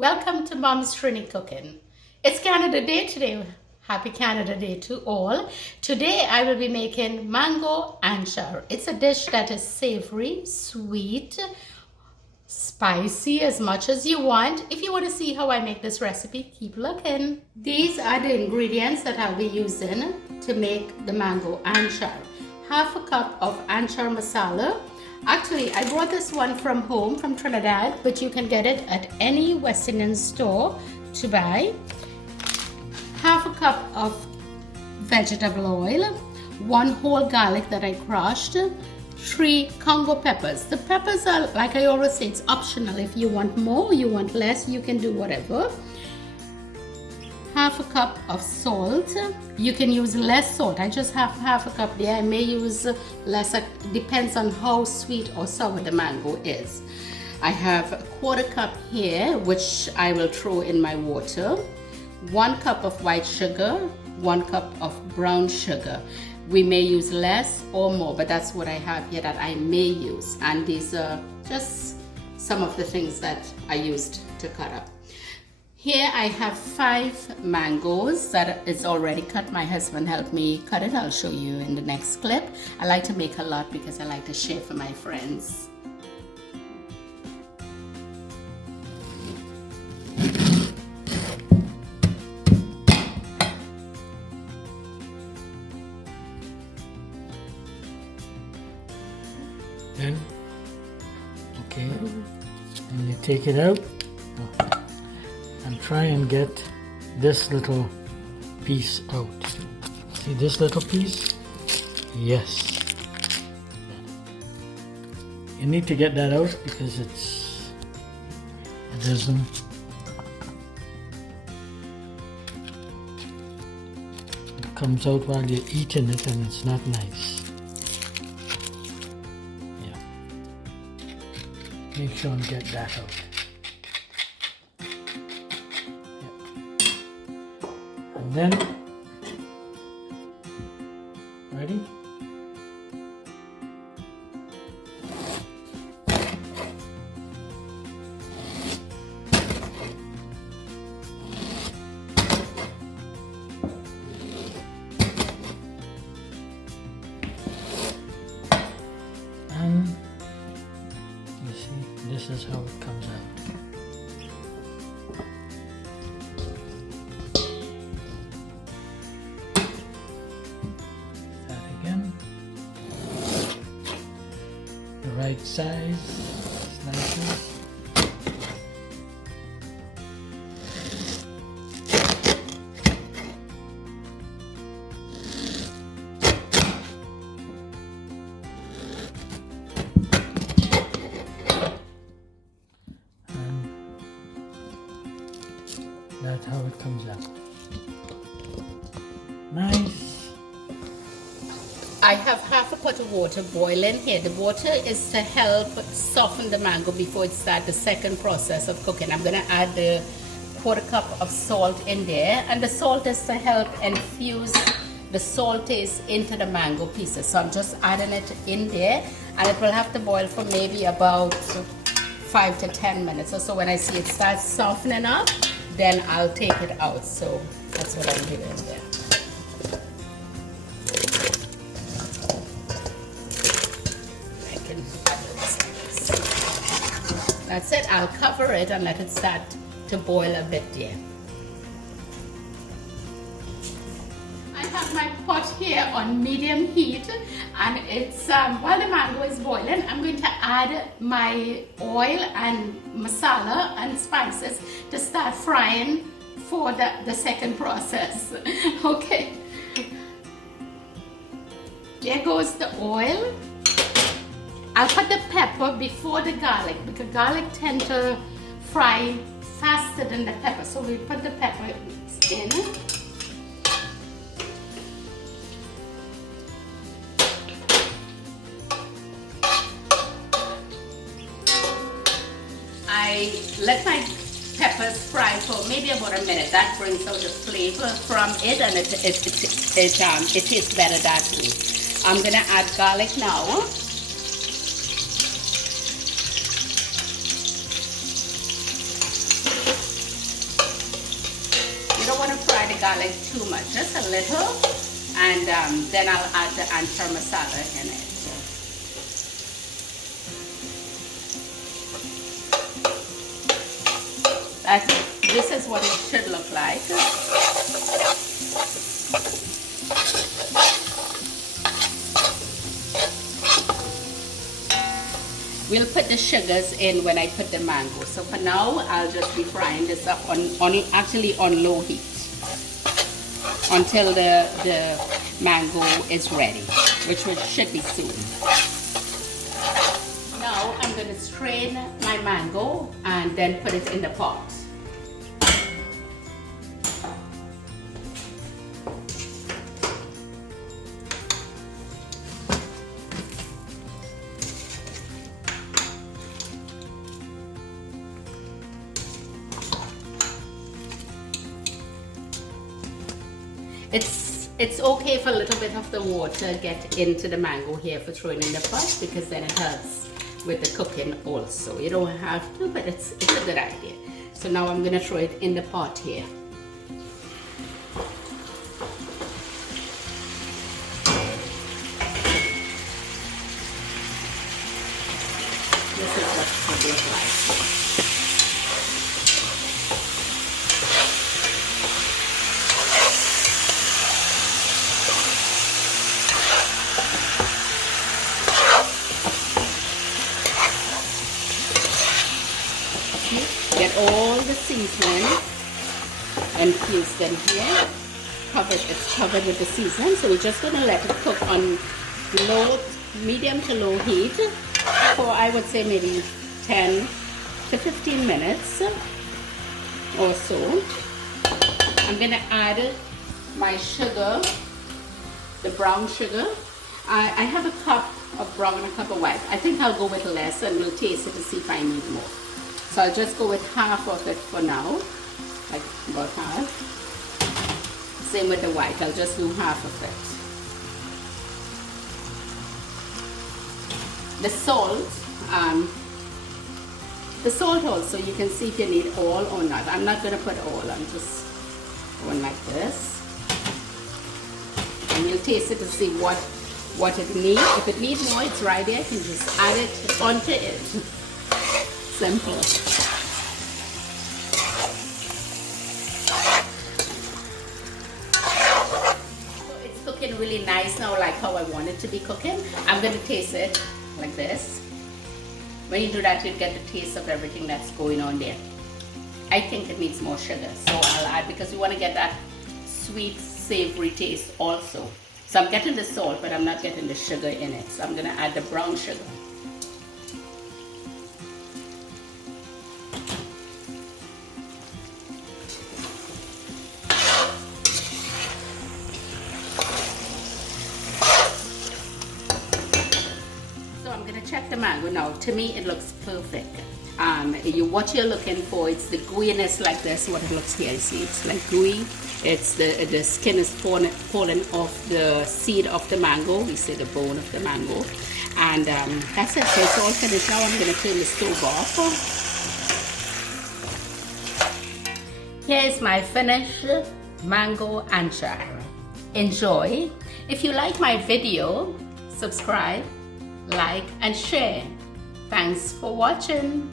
Welcome to Mom's Trini Cooking. It's Canada Day today. Happy Canada Day to all. Today I will be making mango anchar. It's a dish that is savory, sweet, spicy as much as you want. If you want to see how I make this recipe, keep looking. These are the ingredients that I'll be using to make the mango anchar. Half a cup of Anchar Masala. Actually, I brought this one from home, from Trinidad, but you can get it at any West Indian store to buy. Half a cup of vegetable oil, 1 whole garlic that I crushed, 3 Congo peppers. The peppers are, like I always say, it's optional. If you want more, you want less, you can do whatever. Half a cup of salt. You can use less salt. I just have half a cup there. I may use less. It depends on how sweet or sour the mango is. I have a 1/4 cup here, which I will throw in my water. 1 cup of white sugar, 1 cup of brown sugar. We may use less or more, but that's what I have here that I may use. And these are just some of the things that I used to cut up. Here I have 5 mangoes that is already cut. My husband helped me cut it. I'll show you in the next clip. I like to make a lot because I like to share for my friends. Then, okay, and you take it out and try and get this little piece out. See this little piece? Yes. You need to get that out because it doesn't. It comes out while you're eating it and it's not nice. Make sure and get that out. Yeah. And then, ready? And you see, this is how it comes out. That again. The right size slices. That's how it comes out. Nice. I have half a pot of water boiling here. The water is to help soften the mango before it starts the second process of cooking. I'm going to add the 1/4 cup of salt in there, and the salt is to help infuse the salt taste into the mango pieces. So I'm just adding it in there, and it will have to boil for maybe about 5 to 10 minutes or so. When I see it starts softening up, then I'll take it out. So that's what I'm doing there. I can cover this like this. That's it. I'll cover it and let it start to boil a bit there. I have my pot here on medium heat, and it's while the mango is boiling, I'm going to add my oil and masala and spices to start frying for the second process. Okay, there goes the oil. I'll put the pepper before the garlic because garlic tend to fry faster than the pepper, so we put the pepper in. I let my peppers fry for maybe about a minute. That brings out the flavor from it, and it tastes better that way. I'm gonna add garlic now. garlic too much, just a little, and then I'll add the Anchar Masala in it. This is what it should look like. We'll put the sugars in when I put the mango. So for now, I'll just be frying this up actually on low heat until the mango is ready, which should be soon. Now I'm going to strain my mango and then put it in the pot. It's okay for a little bit of the water get into the mango here for throwing in the pot, because then it helps with the cooking also. You don't have to, but it's a good idea. So now I'm gonna throw it in the pot here. This is what it should look like. Get all the seasoning and infuse them here. It's covered with the seasoning, so we're just going to let it cook on medium to low heat for, I would say, maybe 10 to 15 minutes or so. I'm going to add my sugar, the brown sugar. I have a cup of brown and a cup of white. I think I'll go with less and we'll taste it to see if I need more. So I'll just go with half of it for now, like about half. Same with the white, I'll just do half of it. The salt also, you can see if you need all or not. I'm not going to put all, I'm just going like this. And we'll taste it to see what it needs. If it needs more, it's right there. I can just add it onto it. Simple. So it's cooking really nice now, like how I want it to be cooking. I'm going to taste it like this. When you do that, you get the taste of everything that's going on there. I think it needs more sugar, so I'll add, because you want to get that sweet, savory taste also. So I'm getting the salt, but I'm not getting the sugar in it. So I'm going to add the brown sugar. Check the mango now. To me, it looks perfect. What you're looking for, it's the gooiness like this. What it looks here, you see, it's like gooey. It's the skin is falling off the seed of the mango. We say the bone of the mango, and that's it. So it's all finished. Now I'm going to turn the stove off. Here's my finished mango anchar. Enjoy. If you like my video, subscribe, like and share. Thanks for watching.